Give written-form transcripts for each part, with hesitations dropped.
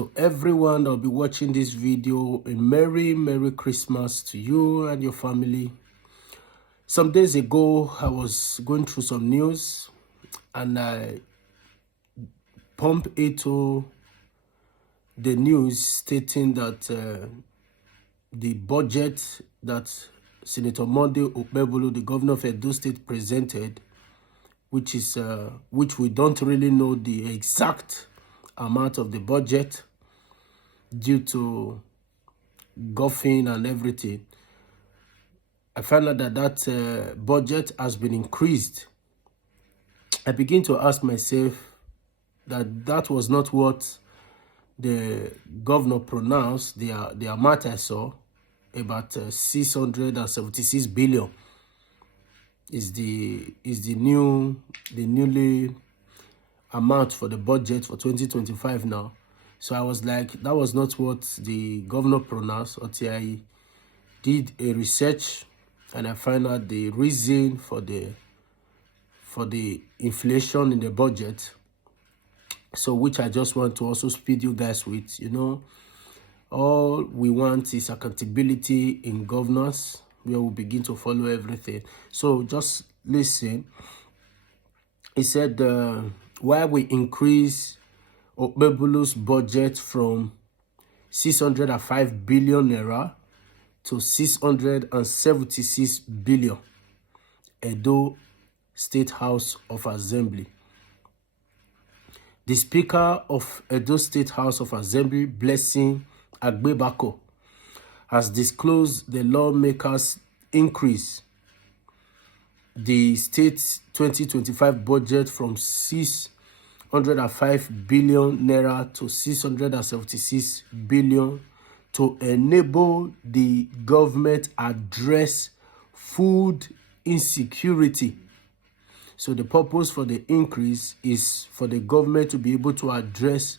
To everyone that will be watching this video, a Merry Christmas to you and your family. Some days ago, I was going through some news and I bumped into the news stating that the budget that Senator Monday Okpebholo, the governor of Edo State, presented, which we don't really know the exact amount of the budget due to golfing and everything. I found out that budget has been increased. I begin to ask myself that was not what the governor pronounced. The amount I saw, about 676 billion, is the newly amount for the budget for 2025 now. So I was like, that was not what the governor pronounced until I did a research and I found out the reason for the inflation in the budget. So which I just want to also speed you guys with. All we want is accountability in governance, where we begin to follow everything. So just listen. He said, why we increase Okpebholo's budget from 605 billion naira to 676 billion. Edo State House of Assembly. The Speaker of Edo State House of Assembly, Blessing Okpebholo, has disclosed the lawmakers' increase the state's 2025 budget from 605 billion naira to 676 billion to enable the government address food insecurity. So the purpose for the increase is for the government to be able to address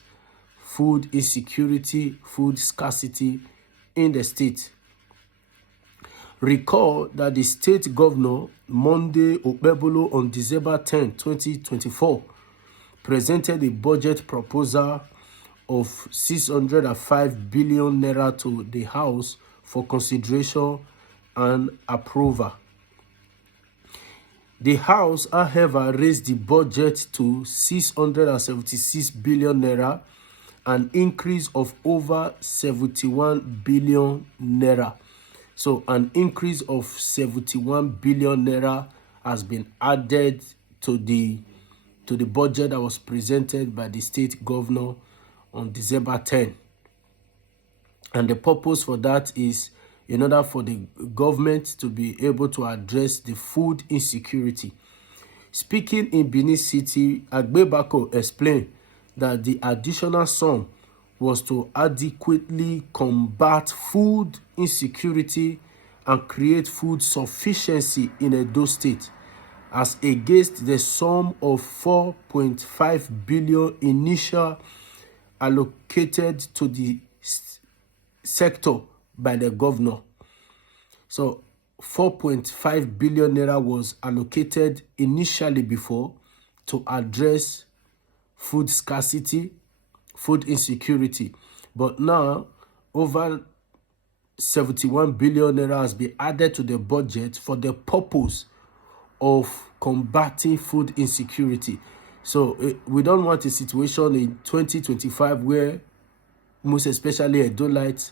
food insecurity, food scarcity in the state. Recall that the state governor, Monday Okpebholo, on December 10, 2024, presented a budget proposal of 605 billion naira to the House for consideration and approval. The House, however, raised the budget to 676 billion naira, an increase of over 71 billion naira. So an increase of 71 billion naira has been added to the budget that was presented by the state governor on December 10. And the purpose for that is in order for the government to be able to address the food insecurity. Speaking in Benin City, Okpebholo explained that the additional sum was to adequately combat food insecurity and create food sufficiency in Edo State, as against the sum of 4.5 billion initial allocated to the sector by the governor. So 4.5 billion naira was allocated initially before to address food scarcity, food insecurity. But now, over 71 billion naira has been added to the budget for the purpose of combating food insecurity. So we don't want a situation in 2025 where most especially Edolites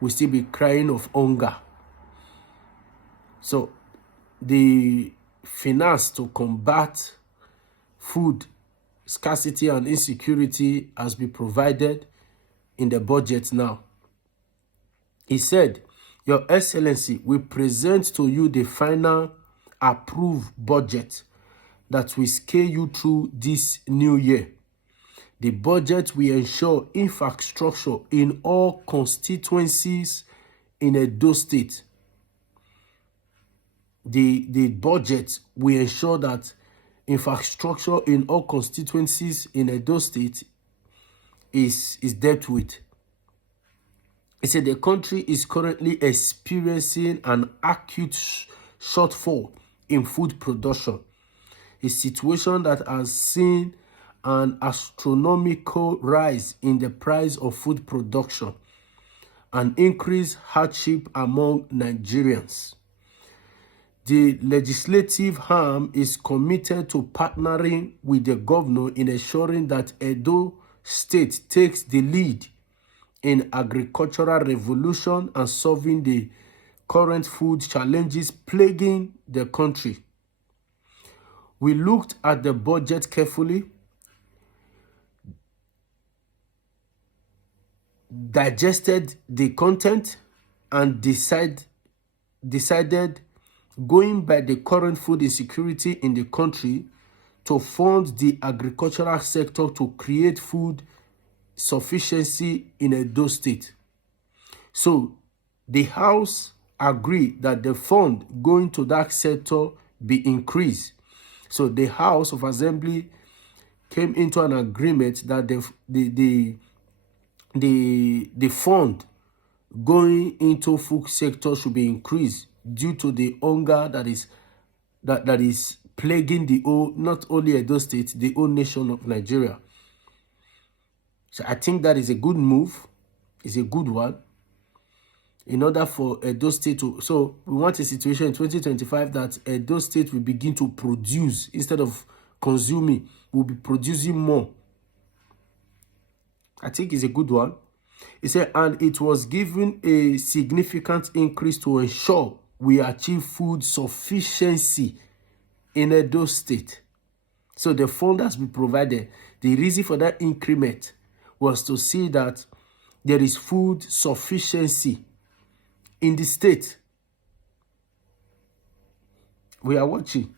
will still be crying of hunger. So the finance to combat food scarcity and insecurity has been provided in the budget now. He said, Your Excellency, we present to you the final approved budget that will scale you through this new year. The budget will ensure infrastructure in all constituencies in Edo State. The budget will ensure that infrastructure in all constituencies in Edo State is dealt with. He said the country is currently experiencing an acute shortfall in food production, a situation that has seen an astronomical rise in the price of food production, and increased hardship among Nigerians. The legislative arm is committed to partnering with the governor in ensuring that Edo State takes the lead in agricultural revolution and solving the current food challenges plaguing the country. We looked at the budget carefully, digested the content, and decided, going by the current food insecurity in the country, to fund the agricultural sector to create food sufficiency in Edo State. So the House agreed that the fund going to that sector be increased. So the House of Assembly came into an agreement that the fund going into food sector should be increased due to the hunger that is plaguing the whole, not only Edo State, the whole nation of Nigeria. So I think that is a good move. It's a good one. In order for Edo State to, so we want a situation in 2025 that Edo State will begin to produce instead of consuming. We'll be producing more. I think it's a good one. He said, and it was given a significant increase to ensure we achieve food sufficiency in Edo State. So the fund has been provided. The reason for that increment was to see that there is food sufficiency in the state. We are watching.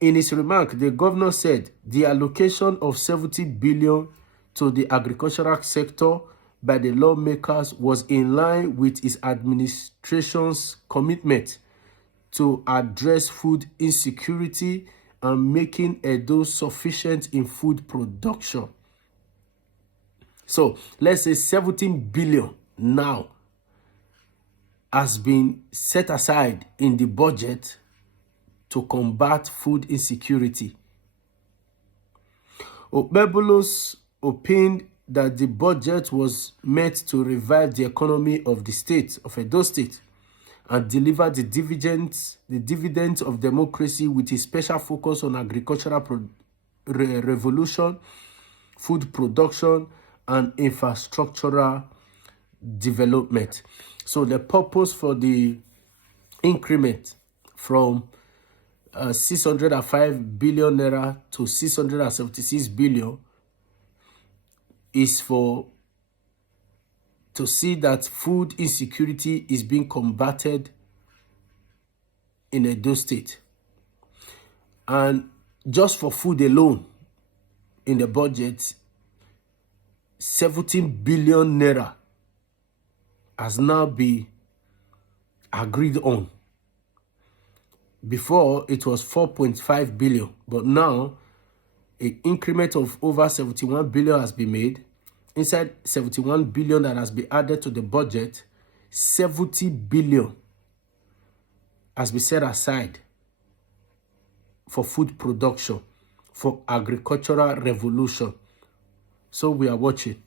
In his remark, the governor said the allocation of 70 billion to the agricultural sector by the lawmakers was in line with his administration's commitment to address food insecurity and making Edo sufficient in food production. So let's say 17 billion now has been set aside in the budget to combat food insecurity. Okpebholo's opined that the budget was meant to revive the economy of the state of Edo State and deliver the dividends of democracy with a special focus on agricultural revolution, food production, and infrastructural development. So the purpose for the increment from 605 billion naira to 676 billion is to see that food insecurity is being combated in Edo State. And just for food alone, in the budget, 17 billion naira has now been agreed on. Before, it was 4.5 billion, but now an increment of over 71 billion has been made. Inside 71 billion that has been added to the budget, 70 billion has been set aside for food production, for agricultural revolution. So we are watching.